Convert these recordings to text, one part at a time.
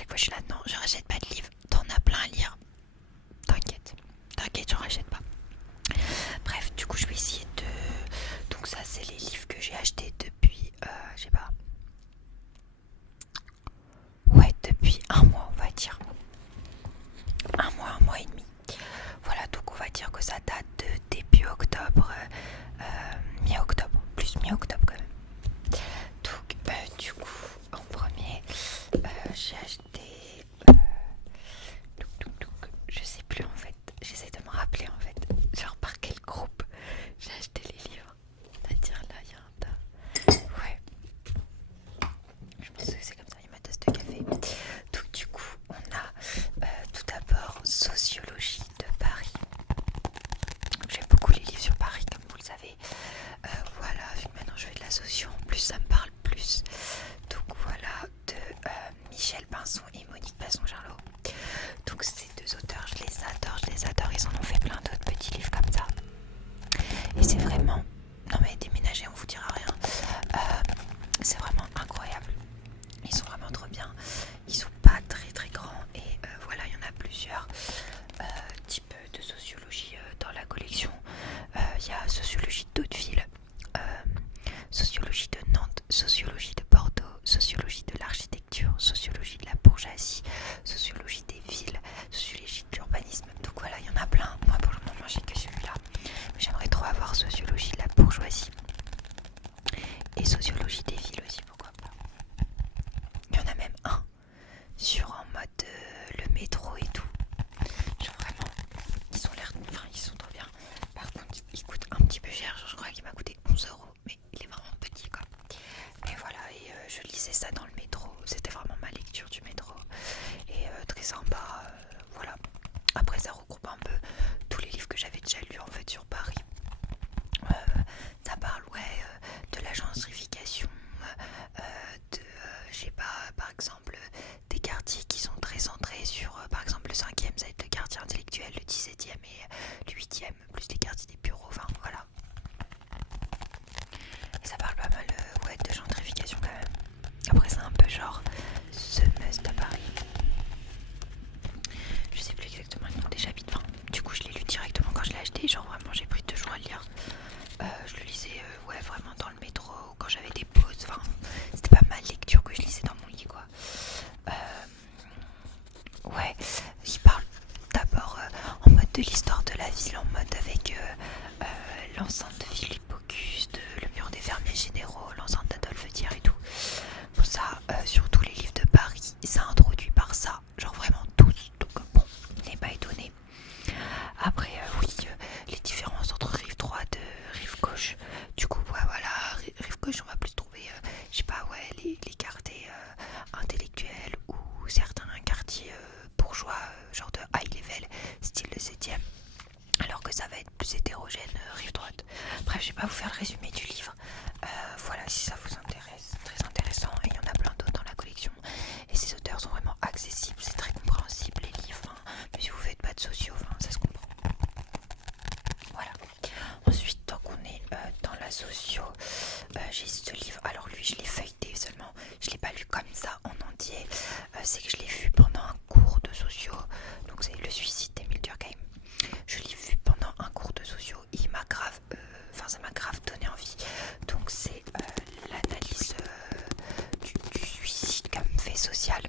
chaque fois je suis là, non, je rachète pas de livres, t'en as plein à lire. T'inquiète, j'en rachète pas. Bref, du coup je vais essayer de... Donc ça c'est les livres que j'ai achetés depuis, je sais pas... Ouais, depuis un mois on va dire. Un mois et demi. Voilà, donc on va dire que ça date de début octobre, mi-octobre, plus mi-octobre quand même. Donc du coup, en premier, j'ai acheté... je sais plus en fait, j'essaie de me rappeler en fait, genre par quel groupe j'ai acheté les livres. C'est-à-dire là, il y a un tas. Ouais, je pense que c'est comme ça, il y a ma tasse de café. Donc du coup, on a tout d'abord Sociologie de Paris. J'aime beaucoup les livres sur Paris, comme vous le savez. Voilà, vu que maintenant je fais de la socio, en plus ça me parle plus. Donc voilà, de Michel Pinson et Monique Passon-Jarlot. Donc ces deux auteurs, je les adore. Ils en ont fait plein d'autres petits livres comme ça. Et c'est vraiment... Non mais déménager, on vous dira rien. C'est vraiment incroyable. Ils sont vraiment trop bien. Ils sont pas très très grands. Et voilà, il y en a plusieurs types de sociologie dans la collection. Il y a sociologie de Hauteville, sociologie de Nantes, sociologie de Bordeaux, sociologie de l'architecture, sociologie de la bourgeoisie, sociologie des villes, sociologie de l'urbanisme. Donc voilà, il y en a plein. Moi pour le moment j'ai que celui-là. Mais j'aimerais trop avoir sociologie de la bourgeoisie et sociologie des villes aussi, pourquoi pas. Il y en a même un sur en mode le métro et tout. Genre vraiment, ils sont trop bien. Par contre, il coûte un petit peu cher. Genre, je crois qu'il m'a coûté 11 €. Mais il est vraiment petit quoi. Mais voilà, et je lisais ça dans le métro. C'était vraiment ma lecture du métro. Et très sympa. Voilà. Après, ça regroupe un peu tous les livres que j'avais déjà lus en fait sur Paris. Ça parle de la gentrification, je sais pas, par exemple, des quartiers qui sont très centrés sur, par exemple, le 5e, ça va être le quartier intellectuel, le 17e et le 8e, plus les quartiers des bureaux, enfin voilà. Et ça parle pas mal de gentrification quand même. Après, c'est un peu genre The Must à Paris. Je sais plus exactement le nom des chapitres. Enfin, du coup, je l'ai lu directement quand je l'ai acheté. Genre, vraiment, j'ai pris 2 jours à le lire. Je le lisais vraiment dans le métro ou quand j'avais des pauses. Enfin, c'était pas mal lecture que je lisais dans mon lit quoi. Ouais, il parle d'abord en mode de l'histoire de la ville, en mode avec l'enceinte de Philippe Auguste, le mur des fermiers généraux, l'enceinte d'Adolphe Thiers et tout. Pour ça, sur tous les livres de Paris, c'est introduit par ça, genre vraiment tous. Donc bon, n'est pas étonné. Après, les différences entre rive droite et rive gauche. Du coup, voilà, rive gauche, on va plus trouver, je sais pas, les quartiers intellectuels ou certains quartiers bourgeois, genre de high level, style le 7e. Alors que ça va être plus hétérogène, rive droite. Bref, je vais pas vous faire le résumé du livre. Voilà, si ça vous intéresse, très intéressant. Et il y en a plein d'autres dans la collection. Et ces auteurs sont vraiment accessibles, c'est très compréhensible les livres. Hein. Mais si vous faites pas de socio, ça se comprend. Voilà. Ensuite, tant qu'on est dans la socio, j'ai ce livre. Alors lui, je l'ai feuilleté seulement. Je l'ai pas lu comme ça en entier. C'est que je l'ai vu pendant un cours de socio. Donc c'est Le suicide d'Émile Durkheim. Je l'ai vu pendant un cours de socio. Il m'a grave, ça m'a grave donné envie. Donc c'est l'analyse du suicide comme fait social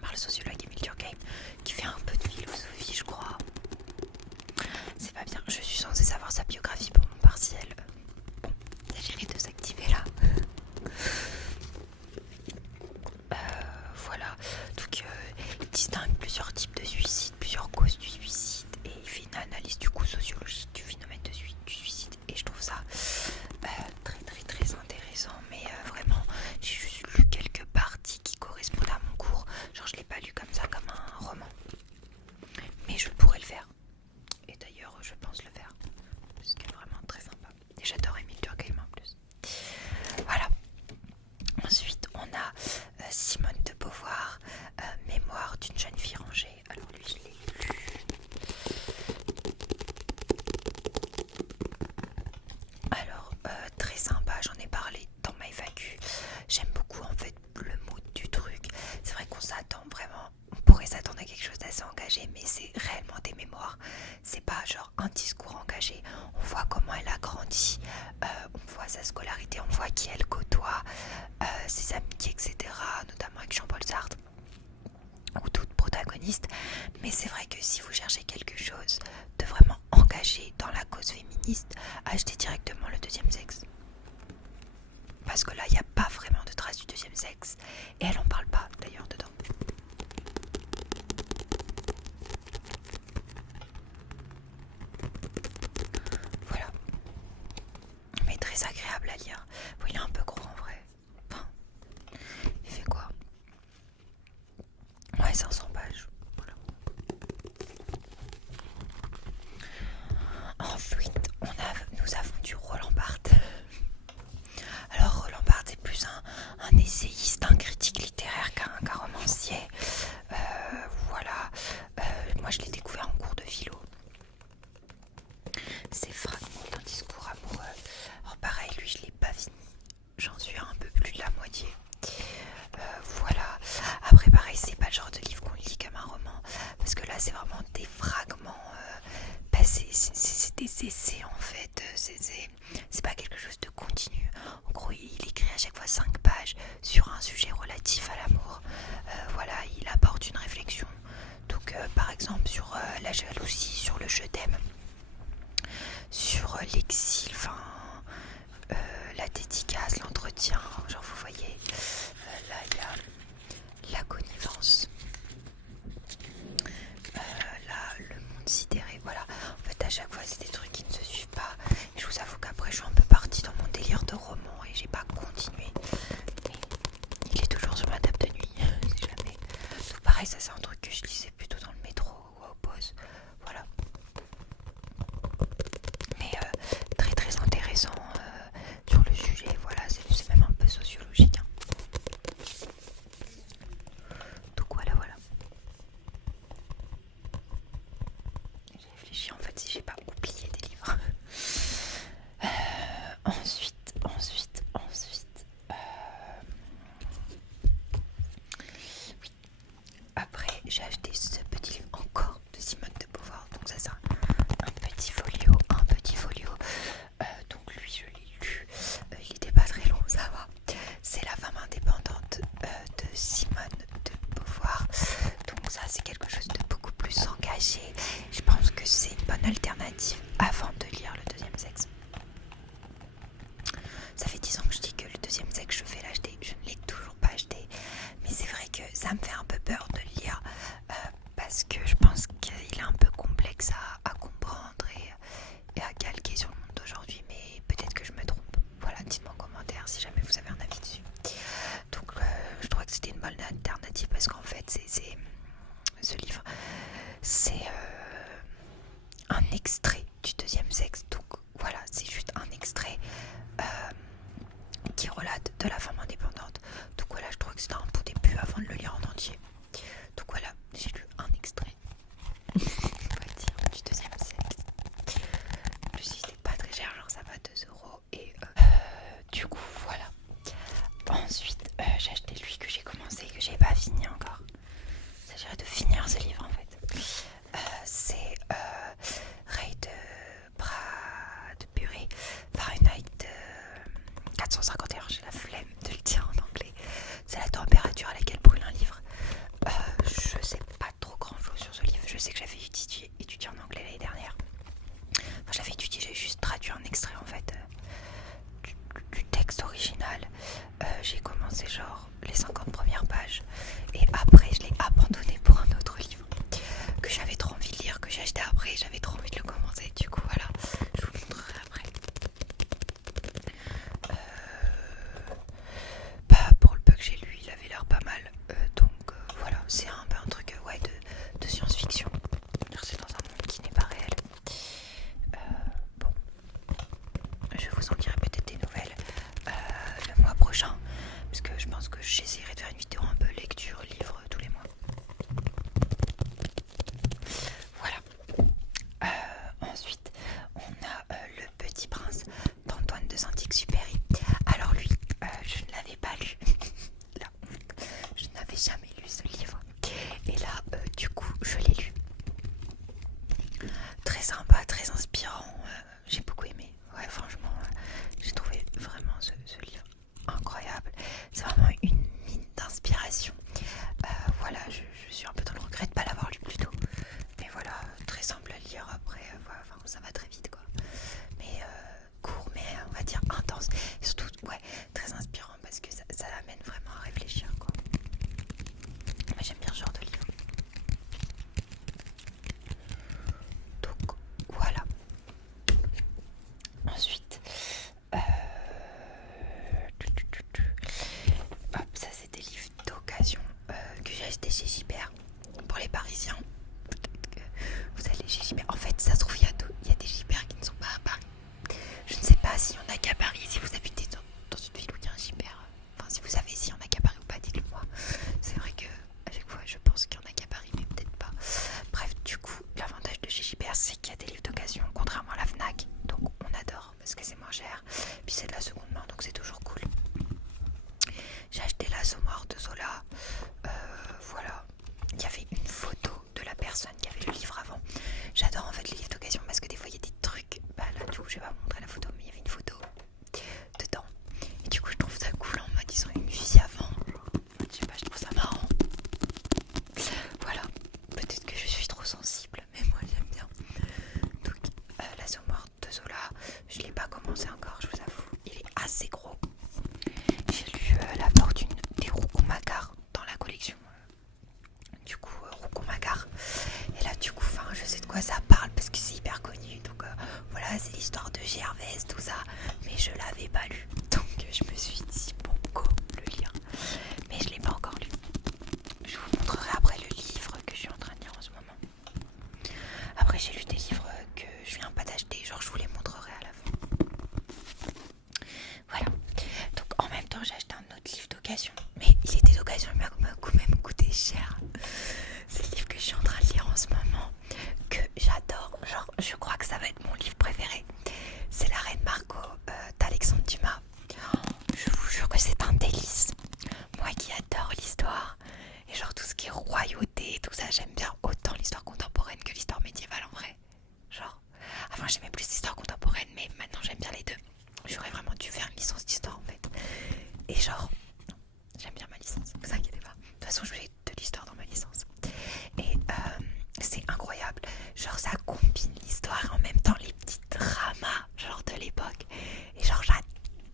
par le sociologue Émile Durkheim, qui fait un peu de philosophie, je crois. C'est pas bien, je suis censée savoir sa biographie pour mon partiel. Bon, j'ai les deux activés là. Voilà, donc il distingue plusieurs types de suicide, plusieurs causes du suicide, et il fait une analyse du coup sociologique du phénomène du suicide, et je trouve ça très intéressant. Mais vraiment, j'ai juste lu quelques parties qui correspondent à mon cours. Genre, je l'ai pas lu comme ça, comme un roman, mais je pourrais le faire. Et d'ailleurs, je pense le faire, parce que c'est vraiment très sympa. Et j'adore Émile Durkheim en plus. Voilà. Ensuite, on a Simone de Beauvoir, Mémoire d'une jeune fille rangée. Alors lui, je l'ai lu. s'attend vraiment, on pourrait s'attendre à quelque chose d'assez engagé, mais c'est réellement des mémoires. C'est pas genre un discours engagé. On voit comment elle a grandi, on voit sa scolarité, on voit qui elle côtoie, ses amitiés, etc. Notamment avec Jean-Paul Sartre ou d'autres protagonistes. Mais c'est vrai que si vous cherchez quelque chose de vraiment engagé dans la cause féministe, achetez directement Le Deuxième Sexe. Parce que là, il n'y a pas vraiment de traces du deuxième sexe. Et elle en parle pas d'ailleurs dedans. Voilà. Mais très agréable à lire. Bon, il est un peu gros en vrai. Enfin, il fait quoi? Ouais, 500 pages. Voilà. Ensuite, nous avons du Roland Barthes. Alors Roland Barthes est plus un essayiste, un critique littéraire qu'un romancier. Voilà. Moi je l'ai découvert en cours de philo. Ces fragments d'un discours amoureux. Alors pareil, lui je l'ai pas fini. J'en suis à un peu plus de la moitié. Voilà. Après pareil, c'est pas le genre de livre qu'on lit comme un roman. Parce que là c'est vraiment des fragments. C'est des essais en fait. C'est pas quelque chose de continu. En gros, il écrit à chaque fois 5 pages sur un sujet relatif à l'amour. Voilà, il apporte une réflexion. Donc, par exemple, sur la jalousie, sur le je t'aime, sur l'exil, enfin, la dédicace, l'entretien. Genre, vous voyez, là, il y a la connivence. Là, le monde sidéré. Voilà, en fait, à chaque fois, c'est des trucs qui ne se suivent pas. Et je vous avoue qu'après, je suis un peu partie dans mon délire de roman et j'ai pas continué. Mais il est toujours sur ma table de nuit, si jamais. Donc, pareil, ça, c'est un truc que je lisais plutôt dans le métro ou aux pauses. Voilà. Mais très très intéressant sur le sujet. Voilà, c'est même un peu sociologique. Hein. Donc, voilà. J'ai réfléchi en fait si j'ai pas oublié des livres. Ensuite. Oui. Après, j'ai acheté ce petit livre encore de Simone de Beauvoir. Donc ça, c'est un petit folio. Donc lui, je l'ai lu. Il était pas très long, ça va. C'est La femme indépendante de Simone de Beauvoir. Donc ça, c'est quelque chose de beaucoup plus engagé. Je pense que c'est une bonne alternative avant de lire Le Deuxième Sexe. Ça fait 10 ans que je dis que Le Deuxième Sexe, je vais l'acheter. Je ne l'ai toujours pas acheté. Mais c'est vrai que ça me fait un peu peur de le lire parce que je pense qu'il est un peu complexe à comprendre et à calquer sur le monde d'aujourd'hui. Mais peut-être que je me trompe. Voilà, dites-moi en commentaire si jamais vous avez un avis dessus. Donc je trouvais que c'était une bonne alternative parce qu'en fait, ce livre, c'est un extrait du Deuxième Sexe. Donc voilà, c'est juste un extrait qui relate de La femme indépendante. Donc voilà, je trouve que c'était un beau début avant de le lire en entier. Donc voilà, j'ai lu un extrait on va dire, du Deuxième Sexe. En plus, il n'était pas très cher, genre ça va 2 €. Et du coup, voilà. Ensuite, j'ai acheté lui que j'ai commencé et que j'ai pas fini encore. Il s'agirait de finir ce livre en fait. C'est Ray Bradbury, Fahrenheit 451. J'ai la flemme de le dire en anglais. C'est la température à laquelle brûle un livre. Je sais pas trop grand chose sur ce livre. Je sais que j'avais étudié en anglais l'année dernière. Enfin, j'avais étudié, j'ai juste traduit un extrait en fait du texte original. J'ai commencé genre les 50 premières pages et après je l'ai abandonné pour un autre livre. acheté chez Gibert. Pour les Parisiens, peut-être que vous allez chez Gibert. En fait, ça se trouve, il y a des Gibert qui ne sont pas à Paris. Je ne sais pas s'il y en a qu'à Paris, si vous habitez dans une ville où il y a un Gibert. Enfin, si vous savez s'il y en a qu'à Paris ou pas, dites-le moi. C'est vrai que à chaque fois, je pense qu'il y en a qu'à Paris, mais peut-être pas. Bref, du coup, l'avantage de chez Gibert, c'est qu'il y a des livres d'occasion, contrairement à la Fnac. Donc, on adore parce que c'est moins cher. Puis c'est de la seconde main, donc c'est toujours cool. J'ai acheté l'Assommoir de Zola. Voilà. Il y avait une photo de la personne qui avait le livre avant. J'adore en fait les livres d'occasion parce que des fois il y a des trucs. Bah là, du coup, je vais pas vous montrer la photo, mais il y avait une photo dedans. Et du coup, je trouve ça cool en mode ils ont une vie avant. Je sais pas, je trouve ça marrant. Voilà. Peut-être que je suis trop sensible, mais moi j'aime bien. Donc, l'Assommoir de Zola, je l'ai pas commencé encore, je vous avoue. Il est assez gros. J'ai lu La fortune des Rougon-Macquart dans la collection. Du coup, Rougon-Macquart. Et là, du coup, je sais de quoi ça parle parce que c'est hyper connu. Donc voilà, c'est l'histoire de Gervaise, tout ça. Mais je l'avais pas lu. Donc je me suis dit, bon, go, le lire. Mais je l'ai pas encore lu. Je vous montrerai après le livre que je suis en train de lire en ce moment. Après, j'ai lu des livres que je viens pas d'acheter. Genre, je vous les montrerai à la fin. Voilà. Donc en même temps, j'ai acheté un autre livre d'occasion. Mais il était d'occasion, il m'a quand même coûté cher. C'est le livre que je suis en train de lire en ce moment, que j'adore. Genre, je crois que ça va être mon livre préféré. C'est La Reine Margot d'Alexandre Dumas. Je vous jure que c'est un délice. Moi qui adore l'histoire et genre tout ce qui est royauté, tout ça, j'aime bien autant l'histoire contemporaine que l'histoire médiévale en vrai. Genre, avant j'aimais plus l'histoire contemporaine, mais maintenant j'aime bien les deux. J'aurais vraiment dû faire une licence d'histoire en fait. Et genre, j'aime bien ma licence, ne vous inquiétez pas. De toute façon, je fais de l'histoire dans ma licence. Et c'est incroyable. Genre, ça combine l'histoire et en même temps les petits dramas, genre de l'époque. Et genre,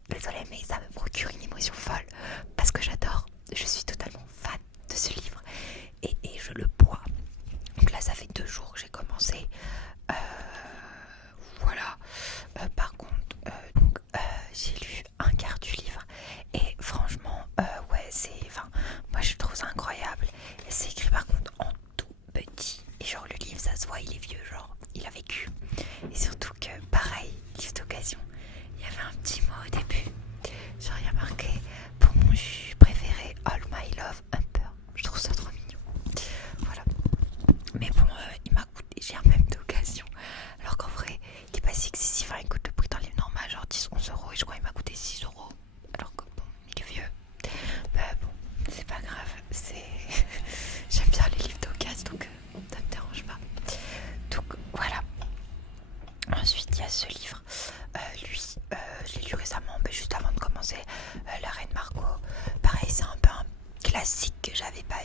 désolée, mais ça me procure une émotion folle parce que j'adore. Je suis totalement fan de ce livre et je le bois. Donc là, ça fait 2 jours que j'ai commencé. Voilà. Par contre, j'ai lu un quart du livre et franchement, ouais, moi je trouve ça incroyable. Et c'est écrit par contre en tout petit. Et genre le livre, ça se voit, il est vieux, genre il a vécu. Et surtout que, pareil, livre d'occasion, il y avait un petit mot au début. Genre il y a marqué pour mon jus préféré, All My Love Humper. Je trouve ça trop mignon. Voilà. Mais bon, il m'a coûté cher même d'occasion. Alors qu'en vrai, il est pas si excessif. Il coûte le prix d'un livre normal, genre 10-11 €. Et je crois qu'il m'a coûté 6 €. Alors que bon, il est vieux. Bah bon, c'est pas grave. J'aime bien les livres d'occasion, donc ça me dérange pas. Donc voilà. Ensuite, il y a ce livre. Lui, je l'ai lu récemment, mais juste avant de commencer. La Reine Margot. Pareil, c'est un peu un classique que j'avais pas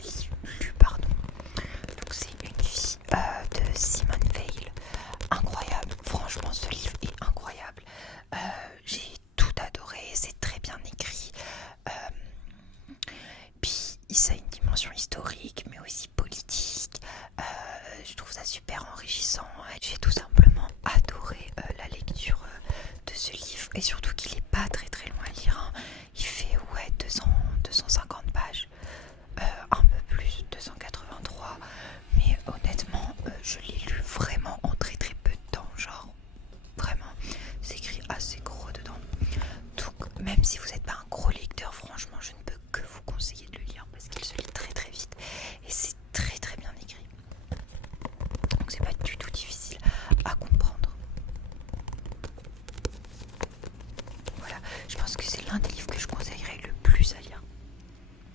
lu, pardon. Donc c'est une fille de Simone Veil. Incroyable, franchement ce livre est incroyable. J'ai tout adoré, c'est très bien écrit. Puis ça a une dimension historique mais aussi politique. Je trouve ça super enrichissant. J'ai tout simplement adoré la lecture de ce livre et surtout qu'il est pas très très loin à lire. Hein. Il fait 250 pages. Un peu plus, 283, mais honnêtement je l'ai lu vraiment en très très peu de temps, genre vraiment c'est écrit assez gros dedans, donc même si vous n'êtes pas un gros lecteur, franchement je ne peux que vous conseiller de le lire parce qu'il se lit très très vite et c'est très très bien écrit, donc c'est pas du tout difficile à comprendre. Voilà, je pense que c'est l'un des livres que je conseillerais le plus à lire. Voilà. Ensuite, il y a ce livre, c'est un peu un classique que j'avais pas lu, lu par donc. C'est une fille de Simone Veil. Incroyable, franchement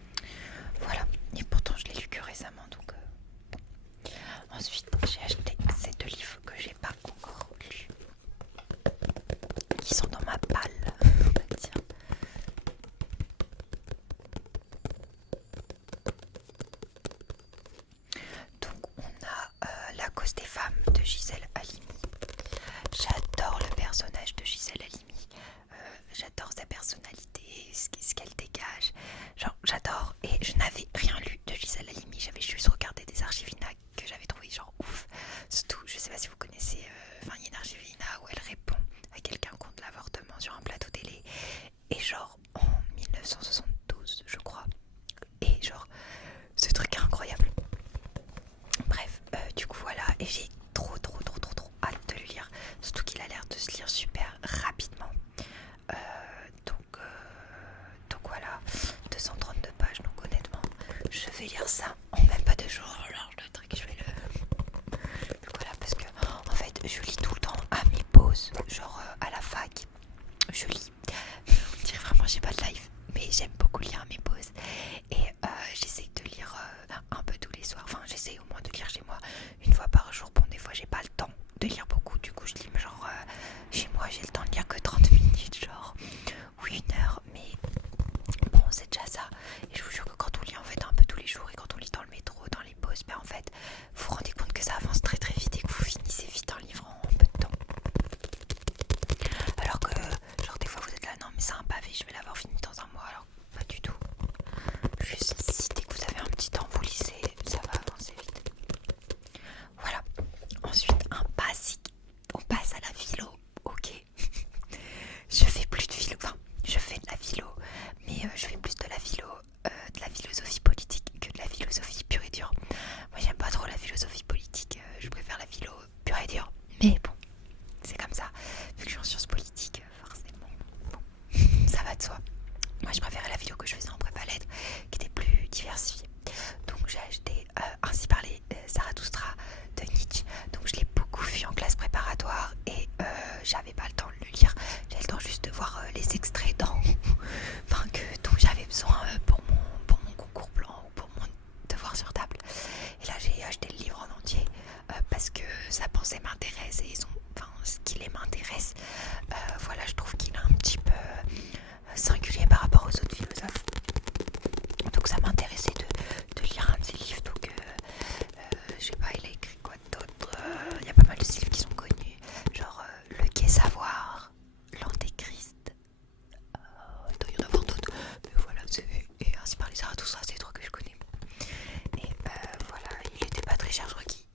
jours, genre le truc, je vais le... Donc voilà, parce que en fait, je lis tout le temps à mes pauses, genre à la fac, je lis. On dirait vraiment j'ai pas de life, mais j'aime beaucoup lire à mes pauses. Et j'essaie de lire un peu tous les soirs, enfin j'essaie au moins de lire chez moi une fois par jour. Bon, des fois j'ai pas le temps de lire beaucoup, du coup je lis genre chez moi j'ai le temps de lire que 30 minutes genre, ou 1 heure, mais bon c'est déjà ça. Et je vous jure que quand on lit en fait un peu tous les jours et quand on lit dans le métro, dans les pauses, ben en fait vous vous rendez compte que ça avance très très vite et que vous finissez vite un livre en peu de temps. Alors que genre des fois vous êtes là, non mais c'est un pavé, je vais l'avoir fini dans un mois, alors pas du tout. Juste si dès que vous avez un petit temps vous lisez, ça va avancer vite. Voilà. Ensuite un basique, on passe à la philo. Ok. Je fais plus de philo, enfin je fais de la philo, mais je fais plus de la philosophie politique que de la philosophie pure et dure. Moi j'aime pas trop la philosophie politique, je préfère la philo pure et dure. Mais bon, c'est comme ça, vu que je suis en sciences politiques, forcément, bon, ça va de soi. Moi je préférais la philo que je faisais en prépa lettres, qui était plus diversifiée. Donc j'ai acheté Ainsi parlait Zarathustra de Nietzsche. Donc je l'ai beaucoup vu en classe préparatoire et j'avais pas le temps de le lire. J'avais le temps juste de voir les extraits dont j'avais besoin pour mon concours blanc ou pour mon devoir sur table. Et là j'ai acheté le livre en entier parce que sa pensée m'intéresse et ce qu'il m'intéresse. Voilà, je trouve qu'il est un petit peu singulier par rapport aux autres philosophes. Donc ça m'intéressait de lire un de ses livres. Donc je sais pas, il a écrit quoi d'autre. Il y a pas mal de livres qui sont connus, genre Le Gai Savoir, L'Antéchrist. Il doit y en avoir d'autres, mais voilà, et Ainsi parlait Zarathustra, c'est les trois que je connais. Et voilà, il était pas très cher, je crois qu'il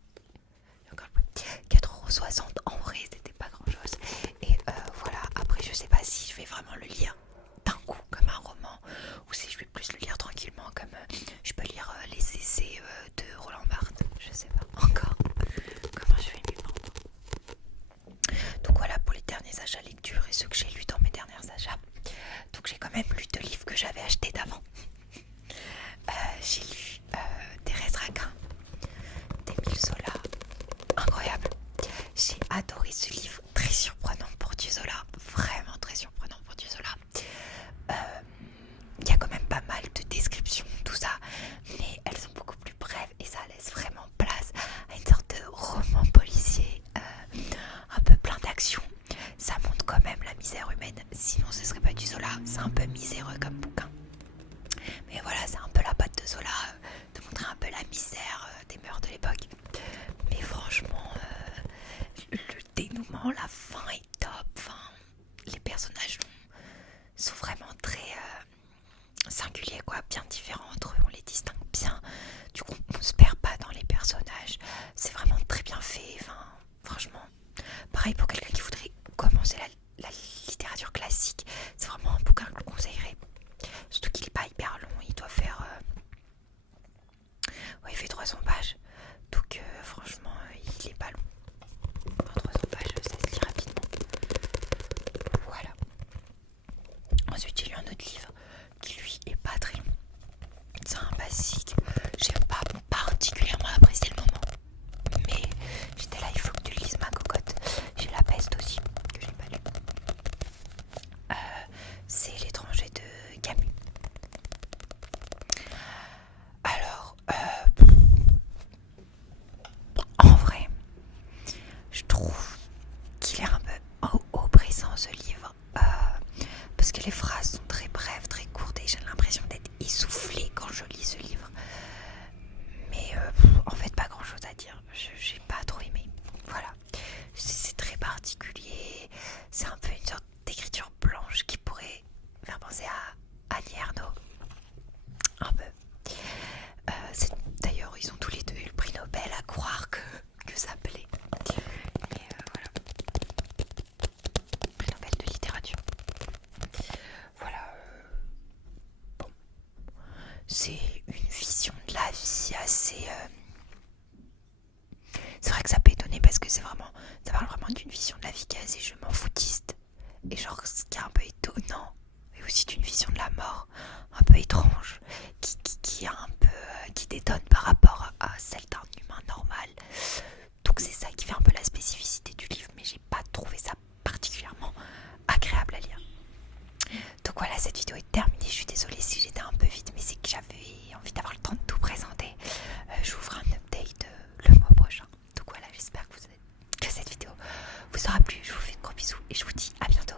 4,60 € en vrai, c'était pas grand chose. Et voilà, après je sais pas si je vais vraiment le lire d'un coup comme un roman ou si je vais plus le lire tranquillement comme je peux lire les essais de Roland Barthes. Je sais pas encore comment je vais m'y prendre. Donc voilà pour les derniers achats lecture et ceux que j'ai lus dans mes derniers achats. Donc j'ai quand même lu 2 livres que j'avais achetés d'avant. J'ai lu Thérèse Raquin d'Émile Zola, incroyable. J'ai adoré ce livre, très surprenant pour du Zola, vraiment très surprenant pour du Zola. Il y a quand même pas mal de descriptions, tout ça, mais elles sont beaucoup plus brèves et ça laisse vraiment place à une sorte de roman policier, un peu plein d'action. Ça montre quand même la misère humaine, sinon ce serait pas du Zola, c'est un peu miséreux comme bouquin. Mais voilà, c'est un peu la patte de Zola, de montrer un peu la misère des mœurs de l'époque. Mais franchement, le dénouement, la fin est top. Enfin, les personnages sont vraiment très singuliers, quoi, bien différents entre eux, on les distingue bien. Du coup, on se perd pas dans les personnages. C'est vraiment très bien fait. Enfin, franchement, pareil pour quelqu'un qui voudrait commencer la littérature classique, c'est vraiment un bouquin que je conseillerais. Surtout qu'il est pas hyper long, il doit faire... ouais, il fait 300 pages. Donc franchement, il est pas long. Enfin, 300 pages, ça se lit rapidement. Voilà. Ensuite, j'ai lu un autre livre qui, lui, est pas très long. C'est un basique. J'ai pas particulièrement apprécié le moment. Mais j'étais là, il faut que tu lises ma cocotte. J'ai La Peste aussi, que j'ai pas lu. C'est L'étranger de Camus. Alors, en vrai, je trouve qu'il est un peu oppressant ce livre, parce que les phrases sont très brèves, très courtes et j'ai l'impression d'être essoufflée quand je lis ce livre. Mais en fait, pas grand chose à dire, j'ai pas trop aimé. Voilà, c'est très particulier, c'est un peu une sorte d'écriture blanche qui pourrait faire penser à Annie Ernaux, un peu. D'ailleurs, ils ont tous les deux eu le prix Nobel, à croire que ça plaît. Mais voilà, prix Nobel de littérature. Voilà, bon, c'est une vision de la vie assez... C'est vrai que ça peut étonner parce que ça parle vraiment d'une vision de la vie qui est assez je m'en foutiste. Et genre, ce qui est un peu étonnant, et aussi d'une vision de la mort un peu étrange, qui est un peu... qui détonne par rapport à celle d'un humain normal. Donc c'est ça qui fait un peu la spécificité du livre, mais j'ai pas trouvé ça particulièrement agréable à lire. Donc voilà, cette vidéo est terminée. Je suis désolée si j'étais un peu vite, mais c'est que j'avais envie d'avoir le temps de tout présenter. Je vous ferai un update le mois prochain. Donc voilà, j'espère que cette vidéo vous aura plu. Je vous fais de gros bisous et je vous dis à bientôt.